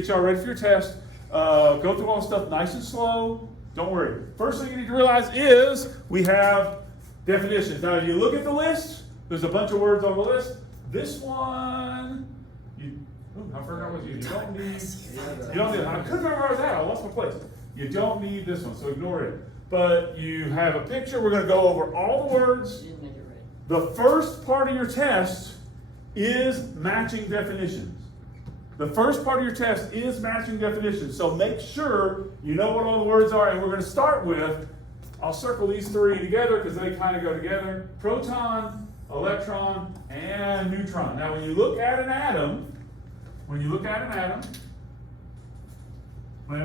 get y'all ready for your test. Go through all the stuff nice and slow. Don't worry. First thing you need to realize is we have definitions. Now, if you look at the list, there's a bunch of words on the list. This one, I forgot what you don't need. I couldn't remember where I was at. I lost my place. You don't need this one, so ignore it. But you have a picture. We're going to go over all the words. The first part of your test is matching definitions. The first part of your test is matching definitions. So make sure you know what all the words are. And we're going to start with, I'll circle these three together because they kind of go together. Proton, electron, and neutron. Now when you look at an atom, well,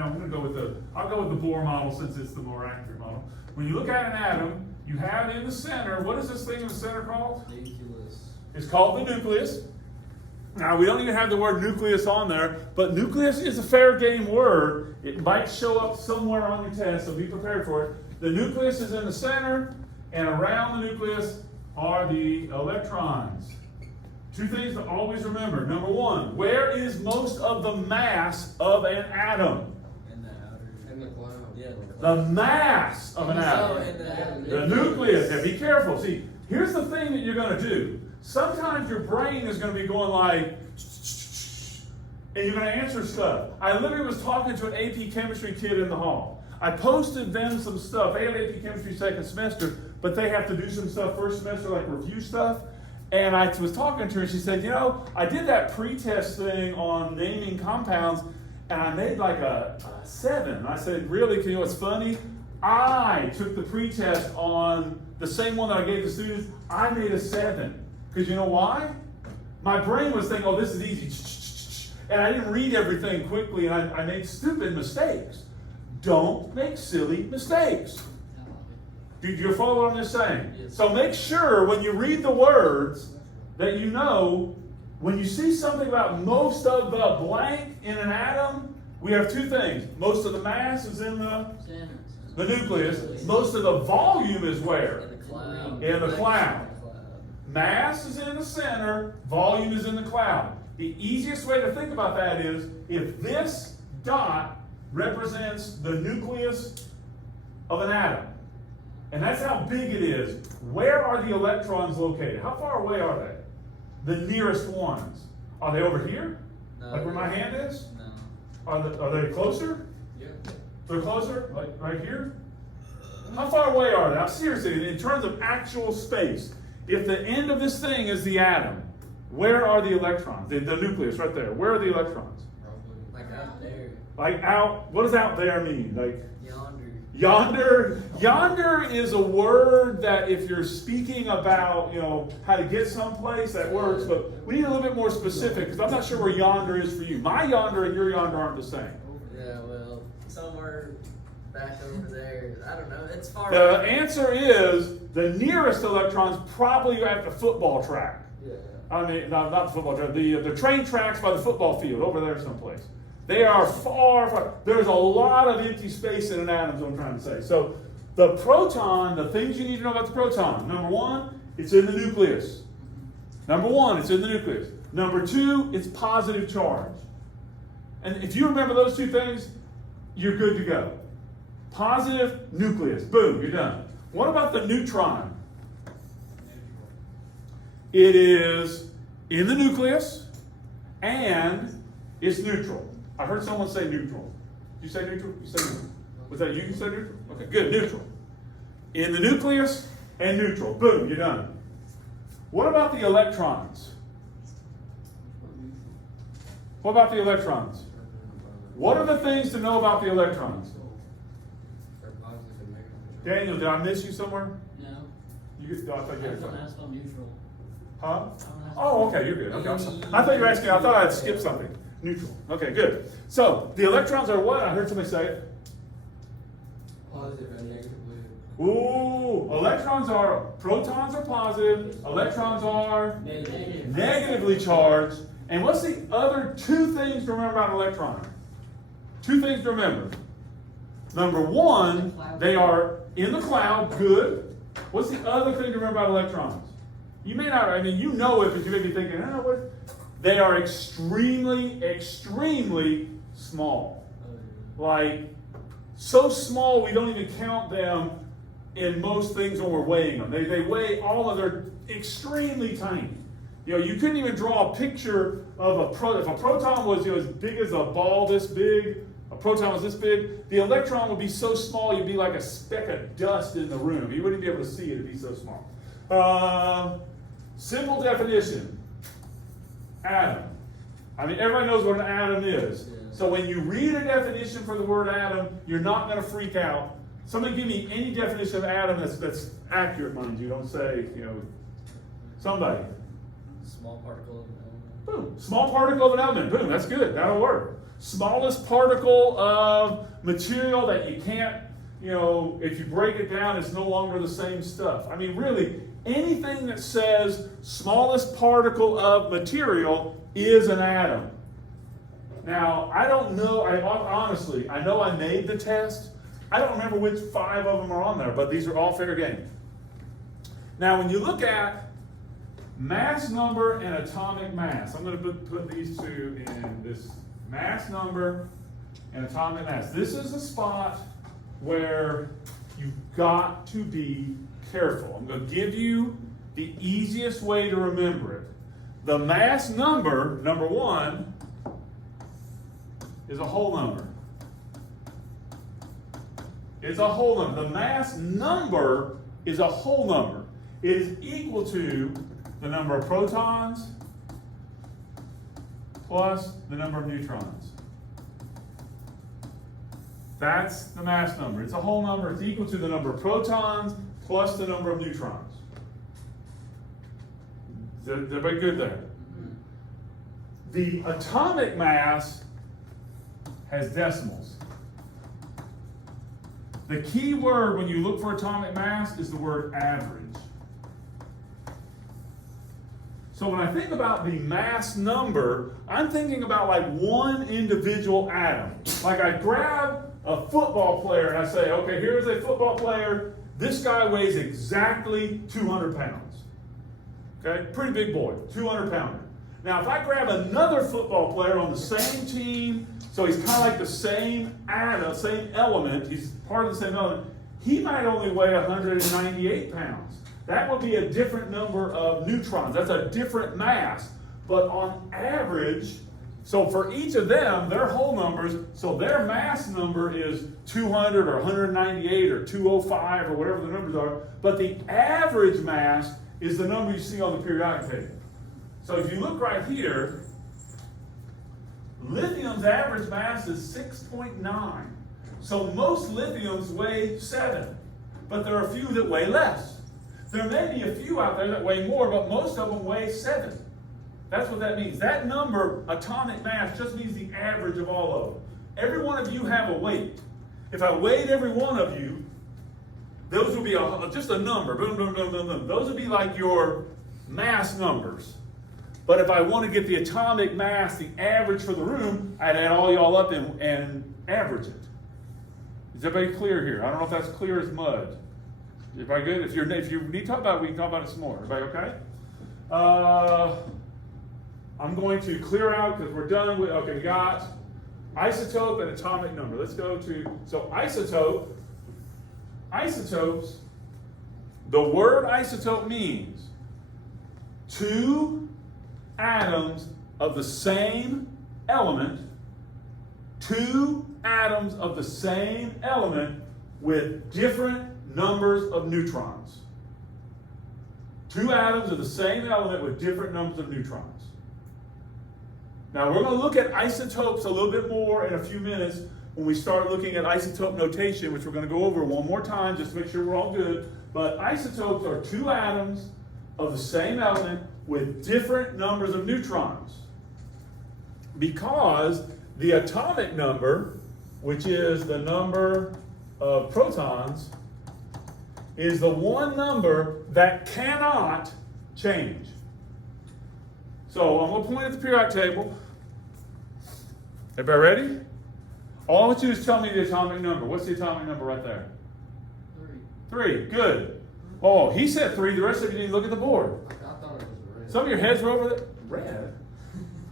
I'm going to go with I'll go with the Bohr model since it's the more accurate model. When you look at an atom, you have in the center, what is this thing in the center called? Nucleus. It's called the nucleus. Now, we don't even have the word nucleus on there, but nucleus is a fair game word. It might show up somewhere on your test, so be prepared for it. The nucleus is in the center, and around the nucleus are the electrons. Two things to always remember. Number one, where is most of the mass of an atom? In the outer. In the cloud. Yeah, the mass of an atom. The nucleus. Now, be careful. See, here's the thing that you're going to do. Sometimes your brain is going to be going like, and you're going to answer stuff. I literally was talking to an AP chemistry kid in the hall. I posted them some stuff. They have AP chemistry second semester, but they have to do some stuff first semester, like review stuff. And I was talking to her, and she said, I did that pre-test thing on naming compounds, and I made like a 7. And I said, really? You know what's funny? I took the pre-test on the same one that I gave the students. I made a 7. Because you know why? My brain was thinking, this is easy. And I didn't read everything quickly, and I made stupid mistakes. Don't make silly mistakes. Do you follow what I'm just saying? Yes. So make sure when you read the words that you know, when you see something about most of the blank in an atom, we have two things. Most of the mass is in the nucleus. Most of the volume is where? In the cloud. In the cloud. Mass is in the center, volume is in the cloud. The easiest way to think about that is if this dot represents the nucleus of an atom, and that's how big it is, where are the electrons located? How far away are they? The nearest ones. Are they over here? No. Like where my hand is? No. Are they closer? Yeah. They're closer? Like right here? How far away are they? Now, seriously, in terms of actual space, if the end of this thing is the atom, where are the electrons? The nucleus right there. Where are the electrons? Like out there. Like out, what does out there mean? Like Yonder. Yonder is a word that if you're speaking about, how to get someplace, that works, but we need a little bit more specific because I'm not sure where yonder is for you. My yonder and your yonder aren't the same. Yeah, well, somewhere back over there. I don't know. It's far. The answer is the nearest electrons probably at the football track. Yeah. I mean, not the football track, the train tracks by the football field, over there someplace. They are far. There's a lot of empty space in an atom, is what I'm trying to say. So the proton, the things you need to know about the proton. Number one, it's in the nucleus. Number one, it's in the nucleus. Number two, it's positive charge. And if you remember those two things, you're good to go. Positive nucleus. Boom, you're done. What about the neutron? It is in the nucleus and it's neutral. I heard someone say neutral. Did you say neutral? You say neutral. Was that you who said neutral? Okay, good, neutral. In the nucleus and neutral. Boom, you're done. What about the electrons? What about the electrons? What are the things to know about the electrons? Daniel, did I miss you somewhere? No. I thought you had something. Ask on neutral. Huh? Oh, okay, you're good. Okay, I thought you were asking. I thought I had skipped something. Neutral. Okay, good. So the electrons are what? I heard somebody say it. Positive and negatively. Ooh, protons are positive, electrons are negatively charged. And what's the other two things to remember about an electron? Two things to remember. Number one, they are in the cloud, good. What's the other thing to remember about electrons? You may not, you know it, but you may be thinking, what? They are extremely, extremely small. Oh, yeah. Like, so small we don't even count them in most things when we're weighing them. They weigh all of they're extremely tiny. You know, you couldn't even draw a picture of if a proton was as big as a ball this big, a proton was this big, the electron would be so small you'd be like a speck of dust in the room. You wouldn't be able to see it, it'd be so small. Simple definition. Atom. I mean, everybody knows what an atom is. Yeah. So when you read a definition for the word atom, you're not going to freak out. Somebody give me any definition of atom that's accurate, mind you. Don't say, somebody. Small particle of an element. Boom. Small particle of an element. Boom. That's good. That'll work. Smallest particle of material that you can't, if you break it down, it's no longer the same stuff. I mean, really, anything that says smallest particle of material is an atom. Now, I don't know, honestly, I know I made the test. I don't remember which 5 of them are on there, but these are all fair game. Now, when you look at mass number and atomic mass, I'm going to put these two in this mass number and atomic mass. This is a spot where you've got to be careful. I'm going to give you the easiest way to remember it. The mass number, number 1, is a whole number. It's a whole number. The mass number is a whole number. It is equal to the number of protons plus the number of neutrons. That's the mass number. It's a whole number. It's equal to the number of protons plus the number of neutrons. Is everybody good there? The atomic mass has decimals. The key word when you look for atomic mass is the word average. So when I think about the mass number, I'm thinking about like one individual atom. Like I grab a football player and I say, okay, here's a football player. This guy weighs exactly 200 pounds. Okay, pretty big boy, 200 pounder. Now if I grab another football player on the same team, so he's kind of like the same atom, same element, he's part of the same element, he might only weigh 198 pounds. That would be a different number of neutrons. That's a different mass. But on average, so for each of them, their whole numbers, so their mass number is 200 or 198 or 205 or whatever the numbers are. But the average mass is the number you see on the periodic table. So if you look right here, lithium's average mass is 6.9. So most lithiums weigh 7, but there are a few that weigh less. There may be a few out there that weigh more, but most of them weigh 7. That's what that means. That number, atomic mass, just means the average of all of them. Every one of you have a weight. If I weighed every one of you, those would be just a number. Boom, boom, boom, boom, boom. Those would be like your mass numbers. But if I want to get the atomic mass, the average for the room, I'd add all y'all up and average it. Is everybody clear here? I don't know if that's clear as mud. Everybody good? If you need to talk about it, we can talk about it some more. Everybody okay? I'm going to clear out because we're done with, okay, we got isotope and atomic number. Let's go to, so isotopes, the word isotope means 2 atoms of the same element, 2 atoms of the same element with different numbers of neutrons. 2 atoms of the same element with different numbers of neutrons. Now we're going to look at isotopes a little bit more in a few minutes when we start looking at isotope notation, which we're going to go over one more time just to make sure we're all good. But isotopes are 2 atoms of the same element with different numbers of neutrons. Because the atomic number, which is the number of protons, is the one number that cannot change. So I'm going to point at the periodic table. Everybody ready? All I want you to do is tell me the atomic number. What's the atomic number right there? 3. Good. Oh, he said 3. The rest of you need to look at the board. I thought it was red. Some of your heads were over there. Red?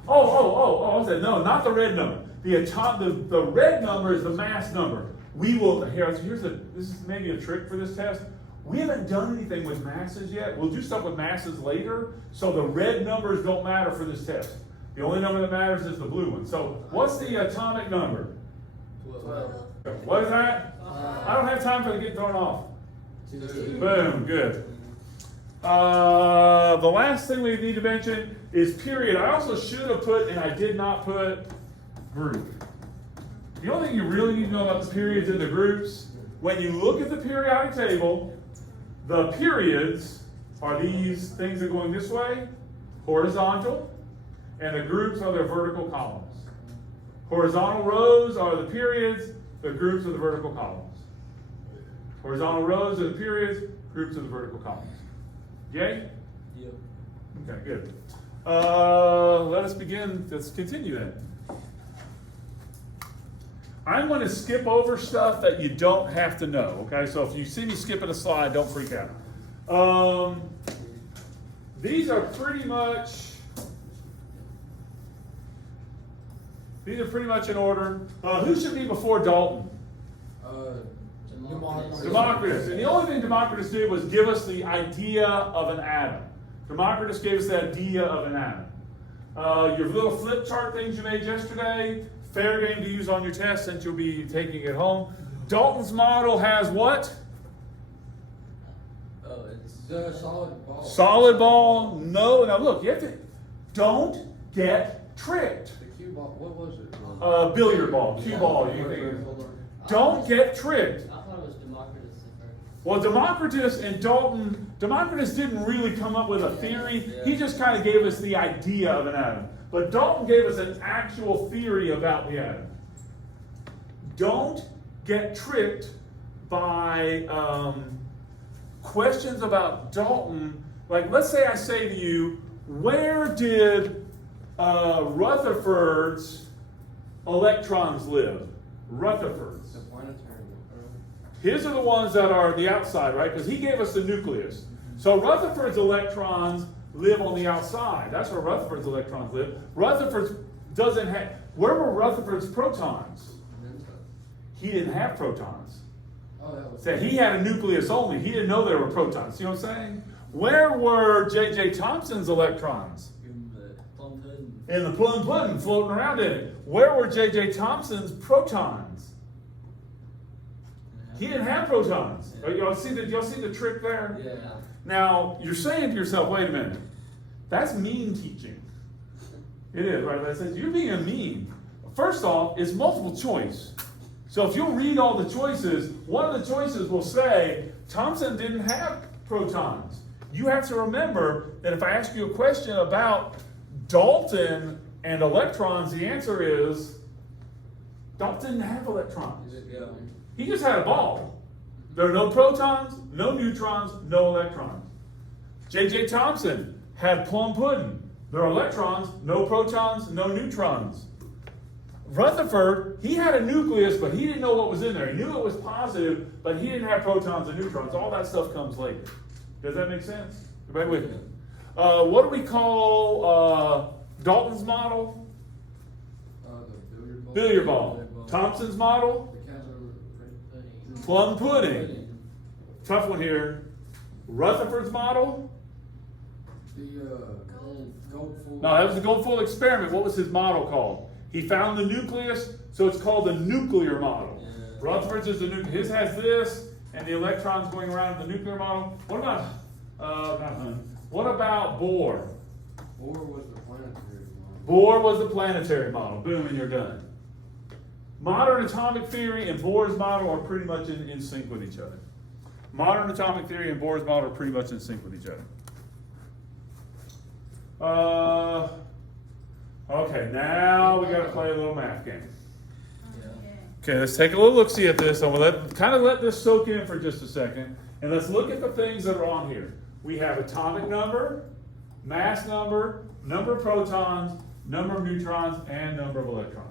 I said, no, not the red number. The red number is the mass number. This is maybe a trick for this test. We haven't done anything with masses yet. We'll do stuff with masses later, so the red numbers don't matter for this test. The only number that matters is the blue one. So what's the atomic number? 12. What is that? I don't have time for it to get thrown off. 2. Boom, good. The last thing we need to mention is period. I also should have put, and I did not put, group. The only thing you really need to know about the periods and the groups, when you look at the periodic table, the periods are these things that are going this way, horizontal, and the groups are their vertical columns. Horizontal rows are the periods, the groups are the vertical columns. Horizontal rows are the periods, groups are the vertical columns. Yay? Yep. Okay, good. Let us begin. Let's continue then. I'm going to skip over stuff that you don't have to know, okay? So if you see me skipping a slide, don't freak out. These are pretty much in order. Who should be before Dalton? Democritus. And the only thing Democritus did was give us the idea of an atom. Democritus gave us the idea of an atom. Your little flip chart things you made yesterday, fair game to use on your test since you'll be taking it home. Dalton's model has what? Oh, it's a solid ball. Solid ball. No. Now look, don't get tricked. The cue ball, what was it? Billiard ball, cue ball. Don't get tricked. I thought it was Democritus at first. Well, Democritus and Dalton, Democritus didn't really come up with a theory. He just kind of gave us the idea of an atom. But Dalton gave us an actual theory about the atom. Don't get tricked by questions about Dalton. Like, let's say I say to you, where did Rutherford's electrons live? Rutherford's. The planetary. His are the ones that are the outside, right? Because he gave us the nucleus. So Rutherford's electrons live on the outside. That's where Rutherford's electrons live. Rutherford's doesn't have. Where were Rutherford's protons? He didn't have protons. Oh, that was. So he had a nucleus only. He didn't know there were protons. See what I'm saying? Where were J.J. Thomson's electrons? in the plum pudding. In the plum pudding, floating around in it. Where were J.J. Thomson's protons? He didn't have protons. Y'all see the trick there? Yeah. Now, you're saying to yourself, wait a minute, that's mean teaching. It is, right? That says you're being mean. First off, it's multiple choice. So if you'll read all the choices, one of the choices will say, Thomson didn't have protons. You have to remember that if I ask you a question about Dalton and electrons, the answer is, Dalton didn't have electrons. Yeah. He just had a ball. There are no protons, no neutrons, no electrons. J.J. Thomson had plum pudding. There are electrons, no protons, no neutrons. Rutherford, he had a nucleus, but he didn't know what was in there. He knew it was positive, but he didn't have protons and neutrons. All that stuff comes later. Does that make sense? Everybody with me? What do we call Dalton's model? The Billiard ball. Thomson's model? Plum pudding. Tough one here. Rutherford's model? Gold foil. No, that was the Goldfoil experiment. What was his model called? He found the nucleus, so it's called the nuclear model. Yeah. Rutherford's is the nucleus. His has this, and the electrons going around the nuclear model. What about, what about Bohr? Bohr was the planetary one. Bohr was the planetary model. Boom, and you're done. Modern atomic theory and Bohr's model are pretty much in sync with each other. Modern atomic theory and Bohr's model are pretty much in sync with each other. Okay, now we got to play a little math game. Okay, let's take a little look-see at this. I'm going to let this soak in for just a second. And let's look at the things that are on here. We have atomic number, mass number, number of protons, number of neutrons, and number of electrons.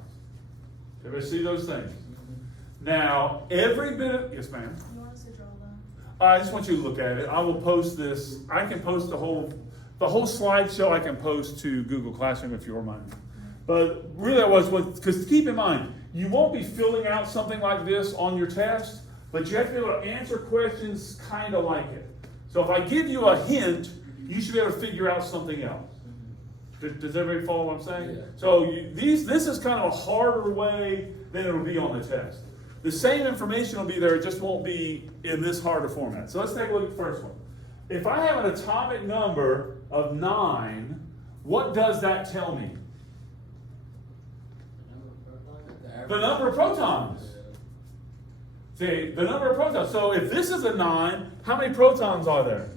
Everybody see those things? Now, every bit of... Yes, ma'am? You want us to draw them? I just want you to look at it. I will post this. I can post the whole The whole slideshow I can post to Google Classroom if you remind me. But really that was what, because keep in mind, you won't be filling out something like this on your test, but you have to be able to answer questions kind of like it. So if I give you a hint, you should be able to figure out something else. Does everybody follow what I'm saying? Yeah. So this is kind of a harder way than it'll be on the test. The same information will be there, it just won't be in this harder format. So let's take a look at the first one. If I have an atomic number of 9, what does that tell me? The number of protons. See, the number of protons. So if this is a 9, how many protons are there?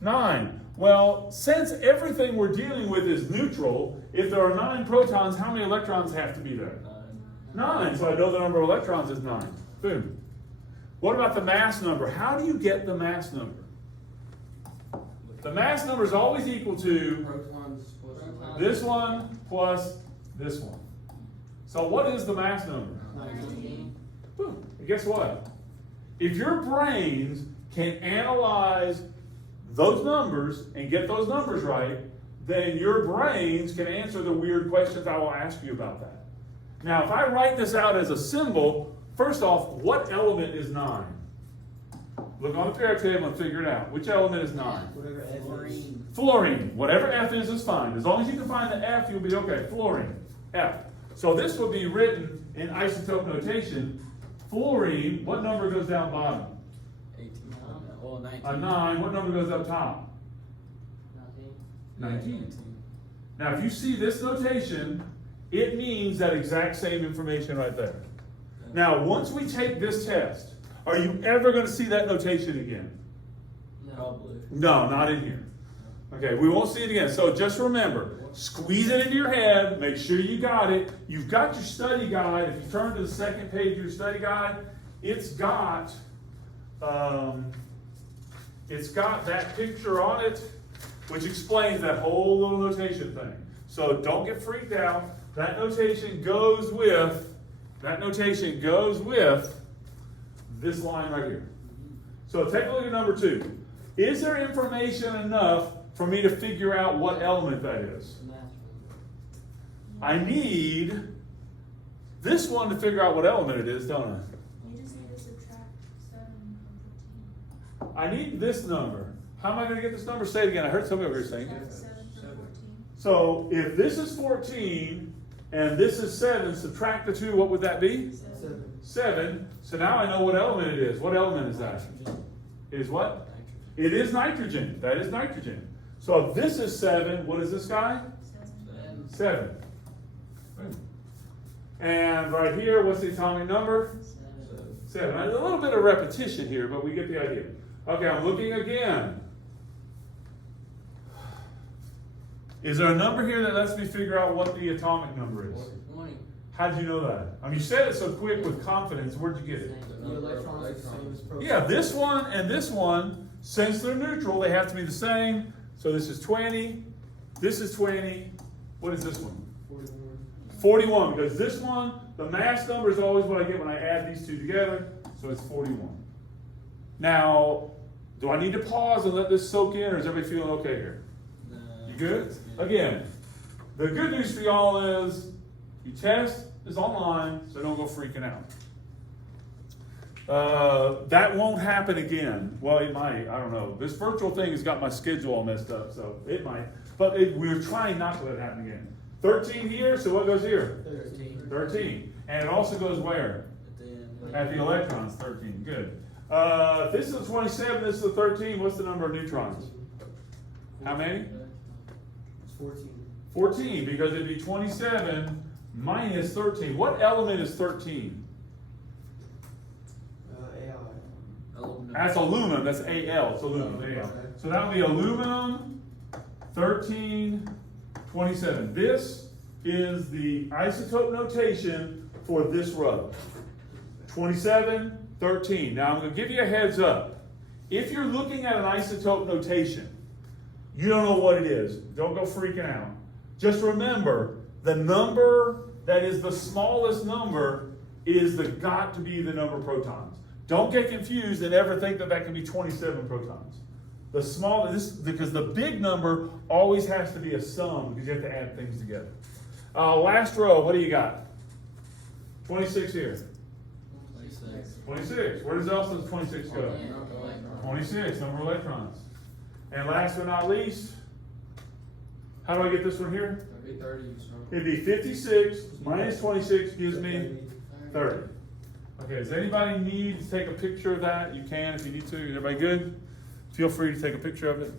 9. Well, since everything we're dealing with is neutral, if there are 9 protons, how many electrons have to be there? 9. So I know the number of electrons is 9. Boom. What about the mass number? How do you get the mass number? The mass number is always equal to Protons plus. this one plus this one. So what is the mass number? 19. Boom. And guess what? If your brains can analyze those numbers and get those numbers right, then your brains can answer the weird questions I will ask you about that. Now, if I write this out as a symbol, first off, what element is 9? Look on the periodic table and figure it out. Which element is 9? Whatever F is. Fluorine. Whatever F is fine. As long as you can find the F, you'll be okay. Fluorine. F. So this will be written in isotope notation. Fluorine, what number goes down bottom? 18. Well, 19. A 9. What number goes up top? 19. 19. Now, if you see this notation, it means that exact same information right there. Now, once we take this test, are you ever going to see that notation again? Probably. No, not in here. Okay, we won't see it again. So just remember, squeeze it into your head, make sure you got it. You've got your study guide. If you turn to the second page of your study guide, it's got that picture on it, which explains that whole little notation thing. So don't get freaked out. That notation goes with this line right here. So take a look at number 2. Is there information enough for me to figure out what element that is? I need this one to figure out what element it is, don't You just need to subtract 7 from 15. I? I need this number. How am I going to get this number? Say it again. I heard somebody over here saying it. Subtract 7 from 14. So if this is 14 and this is 7, subtract the 2, what would that be? 7. So now I know what element it is. What element is that? It is what? It is nitrogen. That is nitrogen. So if this is 7, what is this guy? 7. And right here, what's the atomic number? 7. A little bit of repetition here, but we get the idea. Okay, I'm looking again. Is there a number here that lets me figure out what the atomic number is? 20. How did you know that? I mean, you said it so quick with confidence. Where'd you get it? The electrons are the same as protons. Yeah, this one and this one, since they're neutral, they have to be the same. So this is 20. This is 20. What is this one? 41, because this one, the mass number is always what I get when I add these two together, so it's 41. Now, do I need to pause and let this soak in, or is everybody feeling okay here? You good? Again, the good news for y'all is your test is online, so don't go freaking out. That won't happen again. Well, it might. I don't know. This virtual thing has got my schedule all messed up, so it might. But we're trying not to let it happen again. 13 here, so what goes here? 13. 13. And it also goes where? At the electrons, 13. Good. This is 27, this is the 13. What's the number of neutrons? How many? It's 14. 14, because it'd be 27 minus 13. What element is 13? That's aluminum. That's Al. It's aluminum. Al. So that would be aluminum, 13, 27. This is the isotope notation for this row. 27, 13. Now I'm going to give you a heads up. If you're looking at an isotope notation, you don't know what it is. Don't go freaking out. Just remember, the number that is the smallest number is got to be the number of protons. Don't get confused and ever think that can be 27 protons. The small, because the big number always has to be a sum because you have to add things together. Last row, what do you got? 26 here. 26. Where does Elson's 26 go? 26, number of electrons. And last but not least, how do I get this one here? That'd be 30. So. It'd be 56 minus 26 gives me 30. Okay, does anybody need to take a picture of that? You can if you need to. Is everybody good? Feel free to take a picture of it.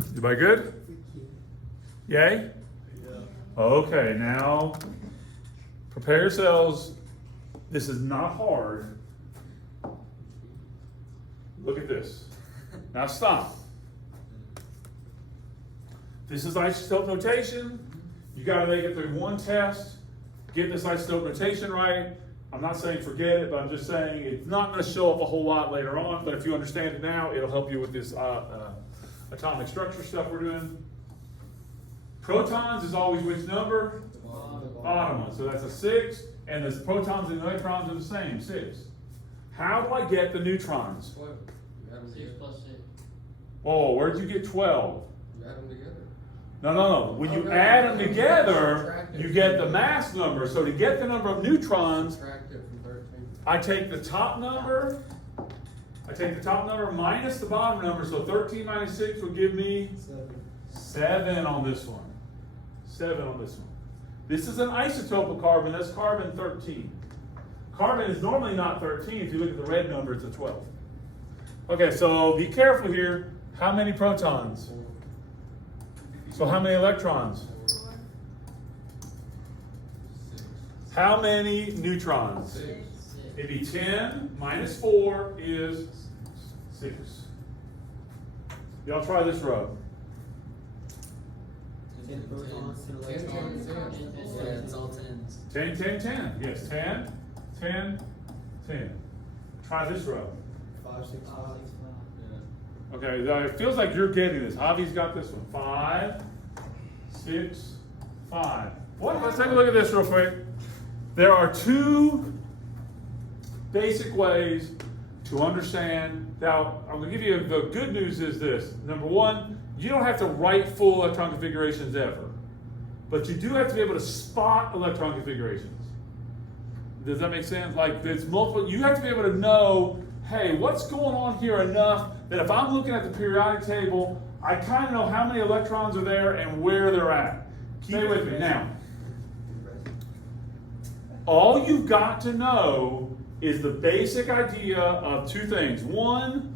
Everybody good? Yay? Okay, now prepare yourselves. This is not hard. Look at this. Now stop. This is isotope notation. You got to make it through one test. Get this isotope notation right. I'm not saying forget it, but I'm just saying it's not going to show up a whole lot later on. But if you understand it now, it'll help you with this atomic structure stuff we're doing. Protons is always which number? Bottom one. So that's a 6. And the protons and the electrons are the same, 6. How do I get the neutrons? 12. You add them 6 together. plus 6. Oh, where'd you get 12? You add them together. No. When you add them together, you get the mass number. So to get the number of neutrons, Subtract it from 13. I take the top number. Minus the bottom number. So 13 minus 6 will give me 7 on this one. 7 on this one. This is an isotope of carbon. That's carbon 13. Carbon is normally not 13. If you look at the red number, it's a 12. Okay, so be careful here. How many protons? So how many electrons? How many neutrons? 6. It'd be 10 minus 4 is 6. Y'all try this row. 10 protons, 10 10, 10, electrons. 10. Yeah, it's all 10s. 10, 10, 10. Yes, 10, 10, 10. Try this row. 5, 6, 5. Okay, it feels like you're getting this. Javi's got this one. 5, 6, 5. What? Let's take a look at this real quick. There are 2 basic ways to understand. Now, I'm going to give you the good news is this. Number 1, you don't have to write full electron configurations ever. But you do have to be able to spot electron configurations. Does that make sense? Like, it's multiple. You have to be able to know, hey, what's going on here enough that if I'm looking at the periodic table, I kind of know how many electrons are there and where they're at. Stay with me. Now, all you've got to know is the basic idea of 2 things. 1,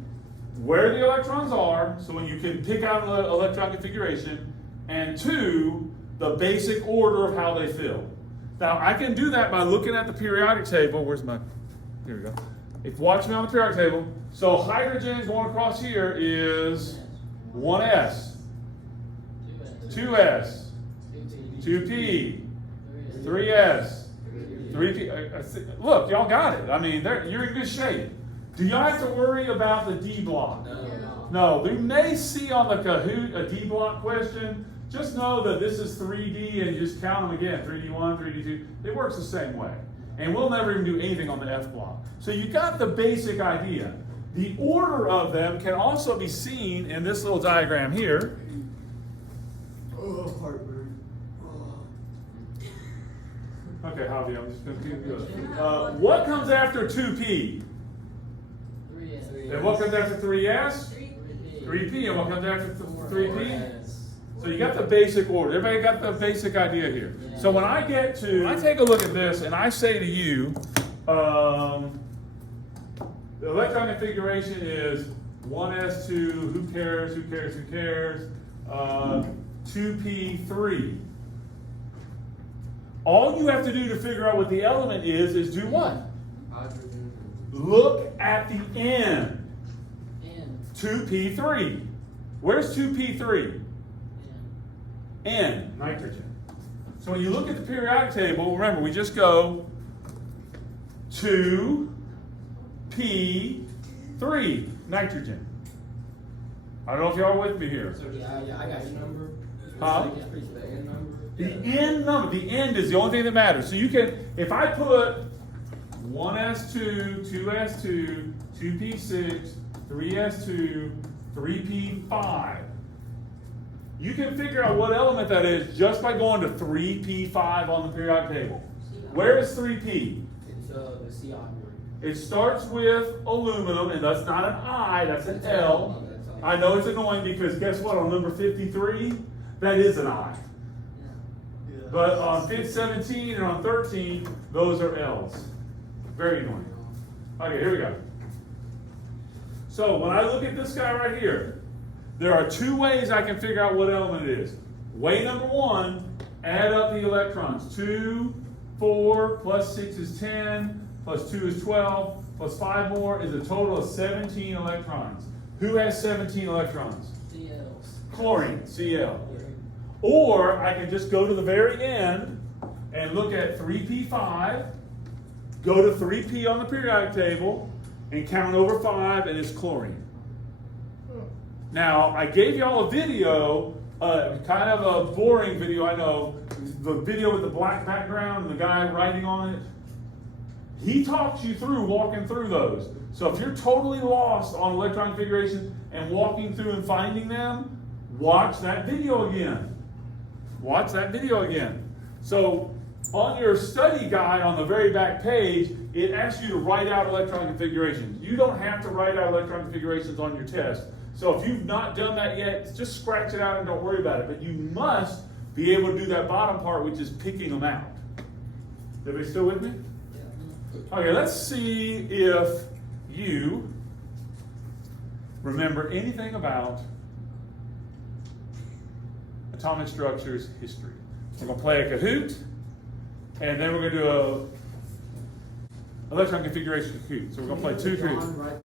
where the electrons are, so when you can pick out an electron configuration, and 2, the basic order of how they fill. Now, I can do that by looking at the periodic table. Where's my, here we go. If you watch me on the periodic table, so hydrogen going across here is 1s, 2s, 2p, 3s, 3p. Look, y'all got it. I mean, you're in good shape. Do y'all have to worry about the D block? No. We may see on the Kahoot a D block question. Just know that this is 3D and you just count them again. 3D1, 3D2. It works the same way. And we'll never even do anything on the F block. So you got the basic idea. The order of them can also be seen in this little diagram here. Oh, heartburn. Okay, Javi, I'm just going to keep going. What comes after 2P? 3s. And what comes after 3S? 3p. 3P. And what comes after 3P? So you got the basic order. Everybody got the basic idea here. So when I take a look at this and I say to you, the electron configuration is 1s2, who cares, 2p3. All you have to do to figure out what the element is do what? Hydrogen. Look at the N. N. 2p3. Where's 2p3? N. N, nitrogen. So when you look at the periodic table, remember we just go 2p3, nitrogen. I don't know if y'all are with me here. Yeah, I got your number. Huh? The N number. The N number, the end is the only thing that matters. So you can, if I put 1s2, 2s2, 2p6, 3s2, 3p5. You can figure out what element that is just by going to 3p5 on the periodic table. Where is 3p? It's the CI word. It starts with aluminum, and that's not an I, that's an L. I know it's annoying because guess what? On number 53, that is an I. Yeah. But on 17 and on 13, those are L's. Very annoying. Okay, here we go. So when I look at this guy right here, there are two ways I can figure out what element it is. Way number one, add up the electrons. 2, 4, plus 6 is 10, plus 2 is 12, plus 5 more is a total of 17 electrons. Who has 17 electrons? CLs. Chlorine, Cl. Or I can just go to the very end and look at 3p5, go to 3p on the periodic table, and count over 5, and it's chlorine. Now, I gave y'all a video, kind of a boring video, I know, the video with the black background and the guy writing on it. He talks you through walking through those. So if you're totally lost on electron configuration and walking through and finding them, watch that video again. Watch that video again. So on your study guide on the very back page, it asks you to write out electron configurations. You don't have to write out electron configurations on your test. So if you've not done that yet, just scratch it out and don't worry about it. But you must be able to do that bottom part, which is picking them out. Everybody still with me? Okay, let's see if you remember anything about atomic structures history. We're going to play a Kahoot, and then we're going to do a electron configuration Kahoot. So we're going to play two Kahoots. John, right